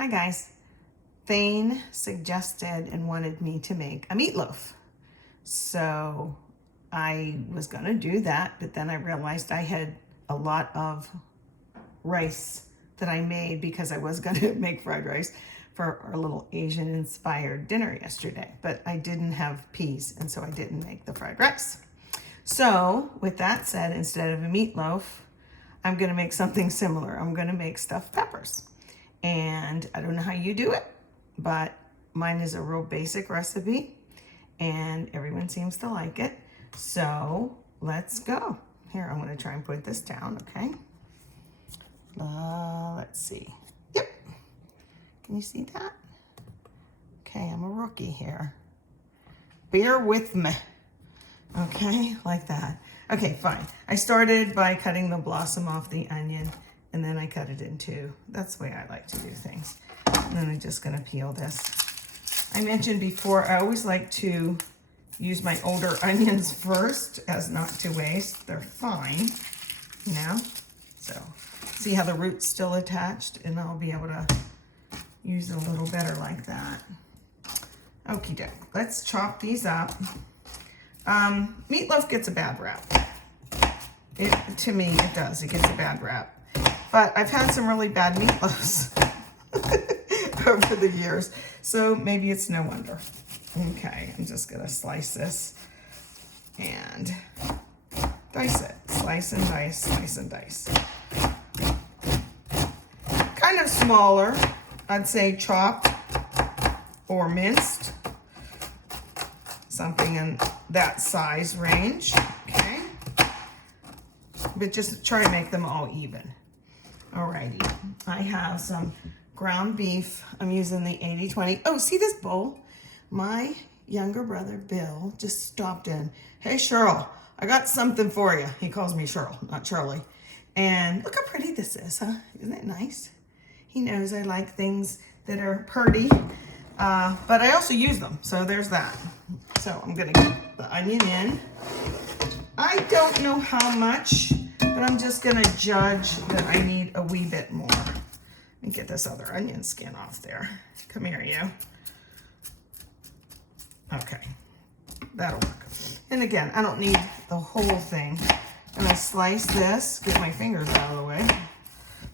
Hi guys. Thane suggested and wanted me to make a meatloaf. So I was gonna do that, but then I realized I had a lot of rice that I made because I was gonna make fried rice for our little Asian inspired dinner yesterday, but I didn't have peas and so I didn't make the fried rice. So with that said, instead of a meatloaf, I'm gonna make something similar. I'm gonna make stuffed peppers. And I don't know how you do it, but mine is a real basic recipe and everyone seems to like it. So let's go. Here, I'm gonna try and put this down, okay? Let's see. Yep. Can you see that? Okay, I'm a rookie here. Bear with me. Okay, like that. Okay, fine. I started by cutting the blossom off the onion and then I cut it in two. That's the way I like to do things. And then I'm just gonna peel this. I mentioned before, I always like to use my older onions first as not to waste. They're fine, you know? So, see how the root's still attached and I'll be able to use it a little better like that. Okie doke, let's chop these up. Meatloaf gets a bad rap. To me, it does, it gets a bad rap. But I've had some really bad meatloafs over the years, so maybe it's no wonder. Okay, I'm just gonna slice this and dice it. Slice and dice, slice and dice. Kind of smaller, I'd say chopped or minced. Something in that size range, okay? But just try to make them all even. Alrighty, I have some ground beef. I'm using the 80-20. Oh, see this bowl? My younger brother, Bill, just stopped in. Hey, Cheryl, I got something for you. He calls me Cheryl, not Charlie. And look how pretty this is, huh? Isn't it nice? He knows I like things that are pretty, but I also use them, so there's that. So I'm gonna get the onion in. I don't know how much, but I'm just gonna judge that I need a wee bit more. Let me get this other onion skin off there. Come here, you. Okay, that'll work. And again, I don't need the whole thing. I'm gonna slice this, get my fingers out of the way.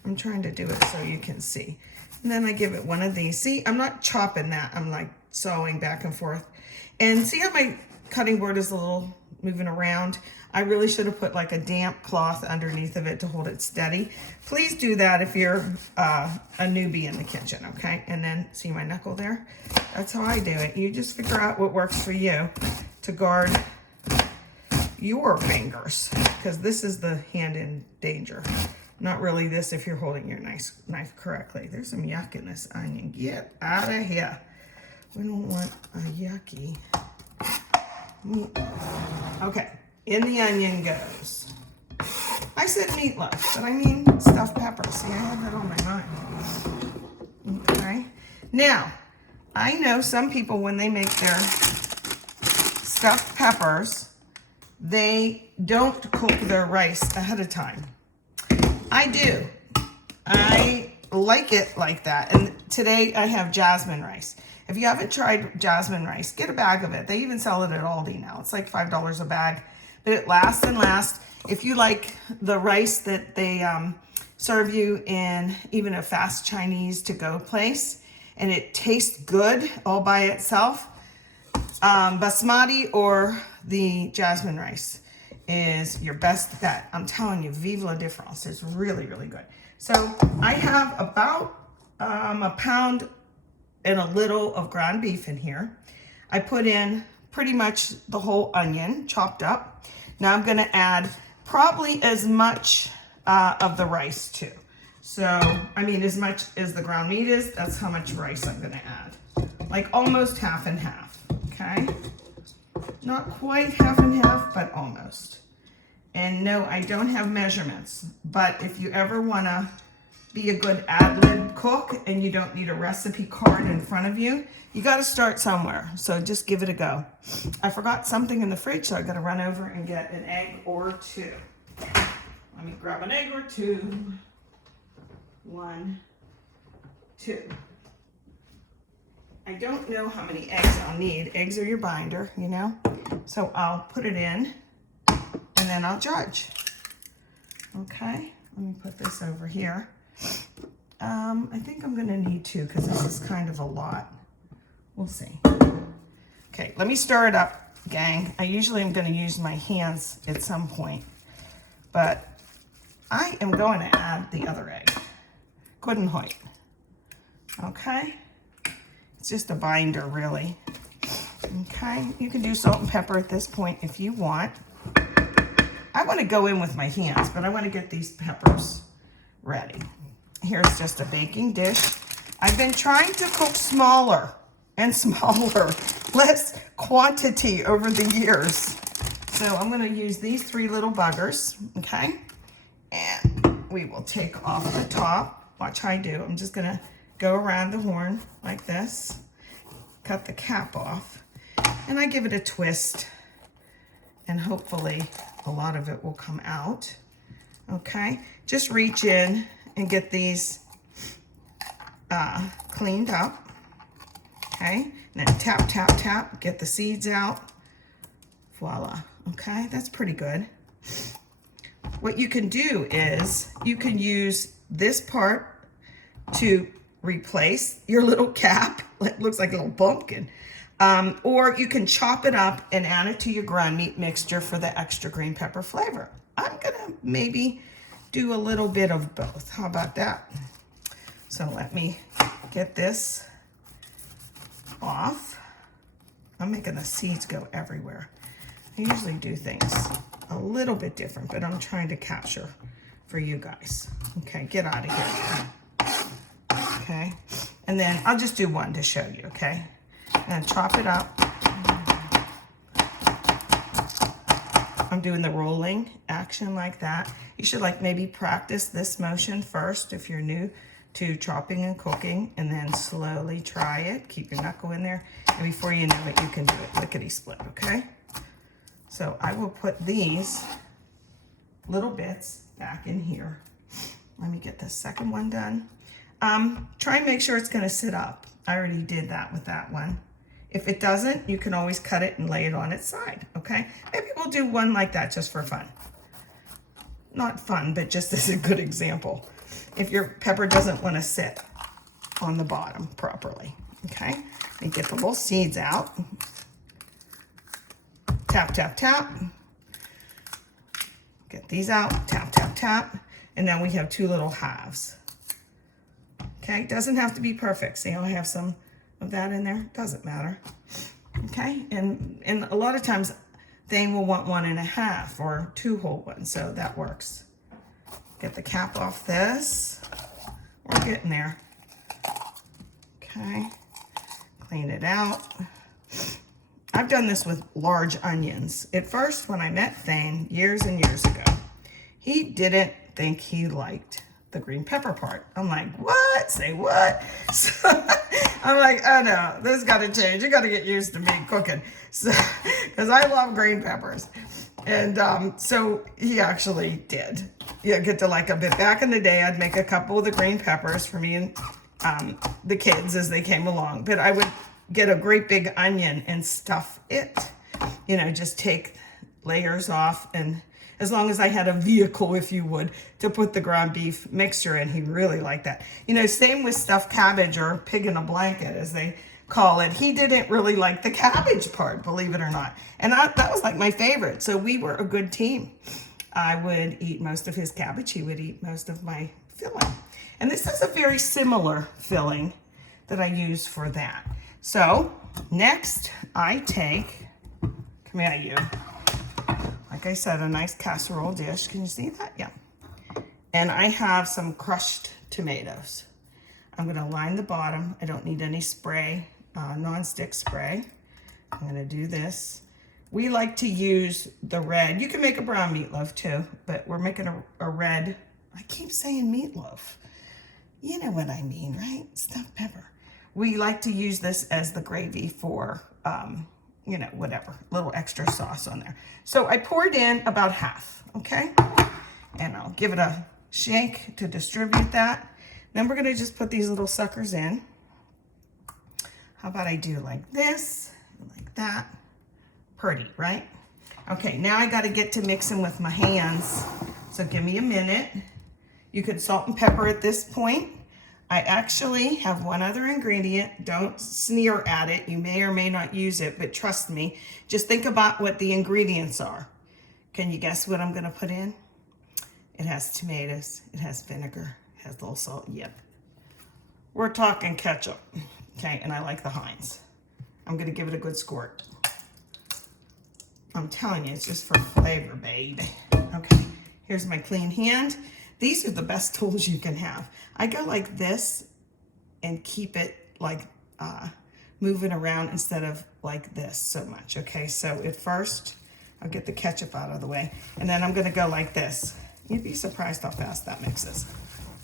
I'm trying to do it so you can see. And then I give it one of these. See, I'm not chopping that. I'm like sawing back and forth. And see how my cutting board is a little moving around? I really should have put like a damp cloth underneath of it to hold it steady. Please do that if you're a newbie in the kitchen, okay? And then see my knuckle there? That's how I do it. You just figure out what works for you to guard your fingers, because this is the hand in danger. Not really this if you're holding your knife correctly. There's some yuck in this onion. Get out of here. We don't want a yucky. Okay, in the onion goes. I said meatloaf, but I mean stuffed peppers. See, I have that on my mind. Okay, now, I know some people when they make their stuffed peppers, they don't cook their rice ahead of time. I do. I like it like that. And today I have jasmine rice. If you haven't tried jasmine rice, get a bag of it. They even sell it at Aldi now. It's like $5 a bag, but it lasts and lasts. If you like the rice that they serve you in even a fast Chinese to-go place, and it tastes good all by itself, basmati or the jasmine rice is your best bet. I'm telling you, vive la différence. It's really, really good. So I have about a pound and a little of ground beef in here. I put in pretty much the whole onion chopped up. Now I'm gonna add probably as much of the rice too. So, I mean, as much as the ground meat is, that's how much rice I'm gonna add. Like almost half and half, okay? Not quite half and half, but almost. And no, I don't have measurements, but if you ever wanna be a good ad-lib cook and you don't need a recipe card in front of you, you gotta start somewhere. So just give it a go. I forgot something in the fridge, so I gotta run over and get an egg or two. Let me grab an egg or two. 1, 2. I don't know how many eggs I'll need. Eggs are your binder, you know? So I'll put it in and then I'll judge. Okay, let me put this over here. I think I'm gonna need 2 because this is kind of a lot. We'll see. Okay, let me stir it up, gang. I usually am gonna use my hands at some point, but I am going to add the other egg. Couldn't hoit. Okay, it's just a binder really. Okay, you can do salt and pepper at this point if you want. I want to go in with my hands, but I want to get these peppers ready. Here's just a baking dish. I've been trying to cook smaller and smaller, less quantity over the years. So I'm going to use these 3 little buggers, okay? And we will take off the top. Watch how I do. I'm just going to go around the horn like this, cut the cap off, and I give it a twist, and hopefully a lot of it will come out. Okay, just reach in and get these cleaned up. Okay, and then tap, tap, tap, get the seeds out. Voila. Okay, that's pretty good. What you can do is you can use this part to replace your little cap. It looks like a little pumpkin. Or you can chop it up and add it to your ground meat mixture for the extra green pepper flavor. I'm gonna maybe do a little bit of both. How about that? So let me get this off. I'm making the seeds go everywhere. I usually do things a little bit different, but I'm trying to capture for you guys. Okay, get out of here. Okay, and then I'll just do one to show you, okay? And chop it up. I'm doing the rolling action like that. You should like maybe practice this motion first if you're new to chopping and cooking, and then slowly try it. Keep your knuckle in there, and before you know it, you can do it lickety split, okay? So I will put these little bits back in here. Let me get the second one done. Try and make sure it's gonna sit up. I already did that with that one. If it doesn't, you can always cut it and lay it on its side, okay? Maybe we'll do one like that just for fun. Not fun, but just as a good example. If your pepper doesn't want to sit on the bottom properly, okay? And get the little seeds out. Tap, tap, tap. Get these out, tap, tap, tap. And then we have 2 little halves. Okay, doesn't have to be perfect. See how I have some of that in there? Doesn't matter. Okay, and a lot of times they will want 1 1/2 or 2 whole ones, so that works. Get the cap off this. We're getting there. Okay, clean it out. I've done this with large onions. At first, when I met Thane years and years ago, he didn't think he liked the green pepper part. I'm like, what? Say what? So I'm like, oh no, this got to change. You got to get used to me cooking. So, because I love green peppers. And so he actually did. Yeah, get to like a bit. Back in the day, I'd make a couple of the green peppers for me and the kids as they came along. But I would get a great big onion and stuff it. You know, just take layers off, and as long as I had a vehicle, if you would, to put the ground beef mixture in. He really liked that. You know, same with stuffed cabbage, or pig in a blanket, as they call it. He didn't really like the cabbage part, believe it or not. And that was like my favorite. So we were a good team. I would eat most of his cabbage. He would eat most of my filling. And this is a very similar filling that I use for that. So next I take, come here you. Like I said, a nice casserole dish. Can you see that? Yeah. And I have some crushed tomatoes. I'm going to line the bottom. I don't need any spray, non-stick spray. I'm going to do this. We like to use the red. You can make a brown meatloaf too, but we're making a red. I keep saying meatloaf. You know what I mean, right? Stuffed pepper. We like to use this as the gravy for, you know, whatever, little extra sauce on there. So I poured in about half, okay? And I'll give it a shake to distribute that. Then we're gonna just put these little suckers in. How about I do like this, like that? Pretty, right? Okay, now I gotta get to mixing with my hands. So give me a minute. You could salt and pepper at this point. I actually have one other ingredient. Don't sneer at it. You may or may not use it, but trust me, just think about what the ingredients are. Can you guess what I'm gonna put in? It has tomatoes, it has vinegar, it has a little salt, yep. We're talking ketchup, okay, and I like the Heinz. I'm gonna give it a good squirt. I'm telling you, it's just for flavor, baby. Okay, here's my clean hand. These are the best tools you can have. I go like this and keep it like moving around instead of like this so much, okay? So at first, I'll get the ketchup out of the way, and then I'm gonna go like this. You'd be surprised how fast that mixes.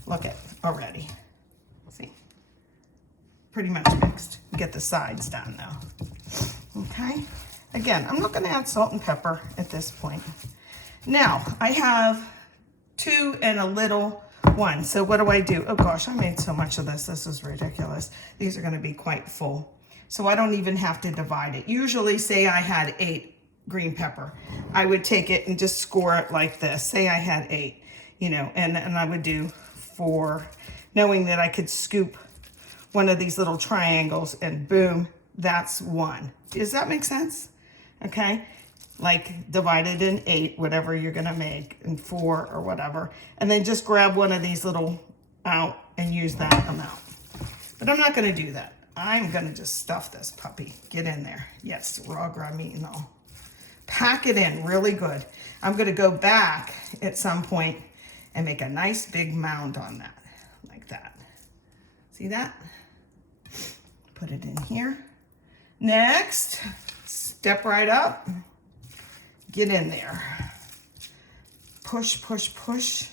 Look at already. See? Pretty much mixed. Get the sides down though. Okay? Again, I'm not gonna add salt and pepper at this point. Now, I have 2 and a little 1. So what do? Oh gosh, I made so much of this. This is ridiculous. These are gonna be quite full. So I don't even have to divide it. Usually, say I had 8 green pepper, I would take it and just score it like this. Say I had 8, you know, and I would do 4, knowing that I could scoop one of these little triangles and boom, that's 1. Does that make sense? Okay, like divided in 8, whatever you're gonna make, and 4 or whatever, and then just grab one of these little out and use that amount. But I'm not gonna do that. I'm gonna just stuff this puppy. Get in there. Yes, raw ground meat and all. Pack it in really good. I'm gonna go back at some point and make a nice big mound on that, like that. See that? Put it in here. Next, step right up, get in there. Push, push, push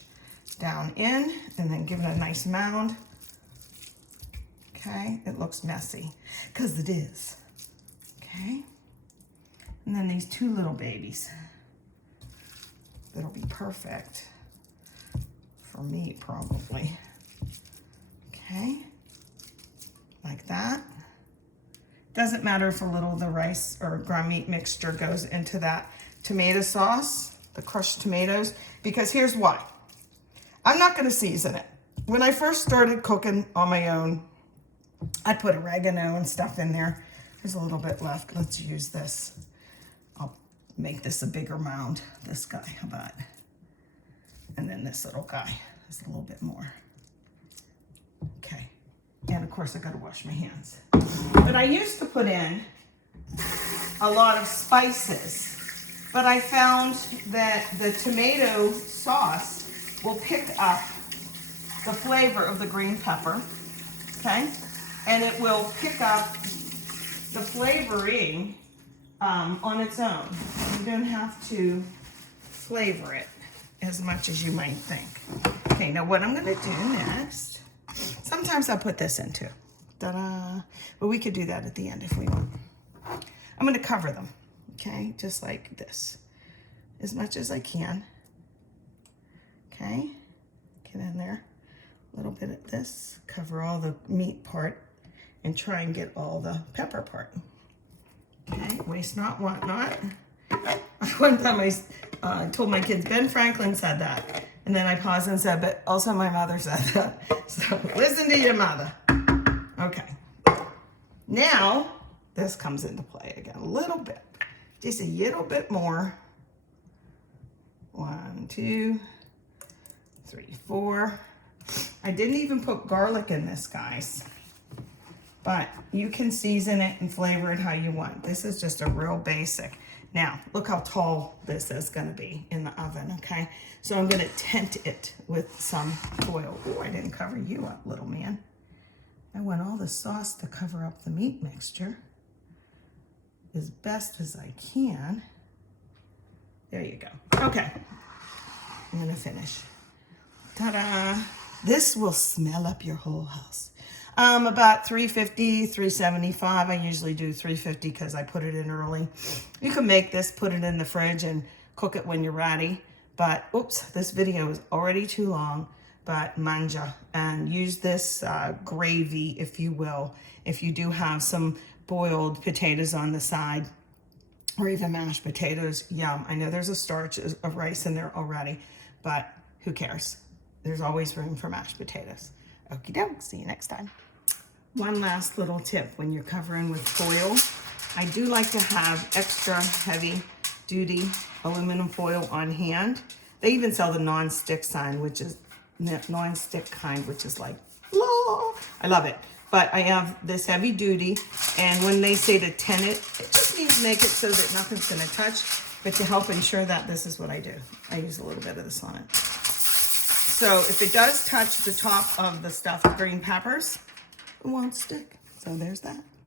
down in, and then give it a nice mound. Okay, it looks messy, because it is. Okay, and then these 2 little babies. That'll be perfect for me, probably. Okay, like that. Doesn't matter if a little of the rice or ground meat mixture goes into that tomato sauce, the crushed tomatoes, because here's why. I'm not gonna season it. When I first started cooking on my own, I'd put oregano and stuff in there. There's a little bit left. Let's use this. I'll make this a bigger mound. This guy, how about? And then this little guy is a little bit more. Okay. And of course I gotta wash my hands. But I used to put in a lot of spices, but I found that the tomato sauce will pick up the flavor of the green pepper, okay? And it will pick up the flavoring on its own. You don't have to flavor it as much as you might think. Okay, now what I'm gonna do next, sometimes I'll put this in too. Ta-da! But we could do that at the end if we want. I'm gonna cover them, okay? Just like this, as much as I can. Okay, get in there. A little bit of this, cover all the meat part, and try and get all the pepper part. Okay, waste not, want not. One time I told my kids, Ben Franklin said that. And then I paused and said, but also my mother said that. So listen to your mother. Okay. Now, this comes into play again a little bit. Just a little bit more. 1, 2, 3, 4. I didn't even put garlic in this, guys. But you can season it and flavor it how you want. This is just a real basic. Now, look how tall this is gonna be in the oven, okay? So I'm gonna tent it with some foil. Oh, I didn't cover you up, little man. I want all the sauce to cover up the meat mixture as best as I can. There you go. Okay, I'm gonna finish. Ta-da! This will smell up your whole house. About 350, 375. I usually do 350 because I put it in early. You can make this, put it in the fridge and cook it when you're ready. But, oops, this video is already too long. but manja, and use this gravy, if you will, if you do have some boiled potatoes on the side, or even mashed potatoes. Yum. I know there's a starch of rice in there already, but who cares? There's always room for mashed potatoes. Okie doke. See you next time. One last little tip when you're covering with foil. I do like to have extra heavy duty aluminum foil on hand. They even sell the non-stick kind, which is like, oh, I love it. But I have this heavy duty, and when they say to tin it, it just means make it so that nothing's gonna touch, but to help ensure that, this is what I do. I use a little bit of this on it. So if it does touch the top of the stuffed green peppers, it won't stick. So there's that.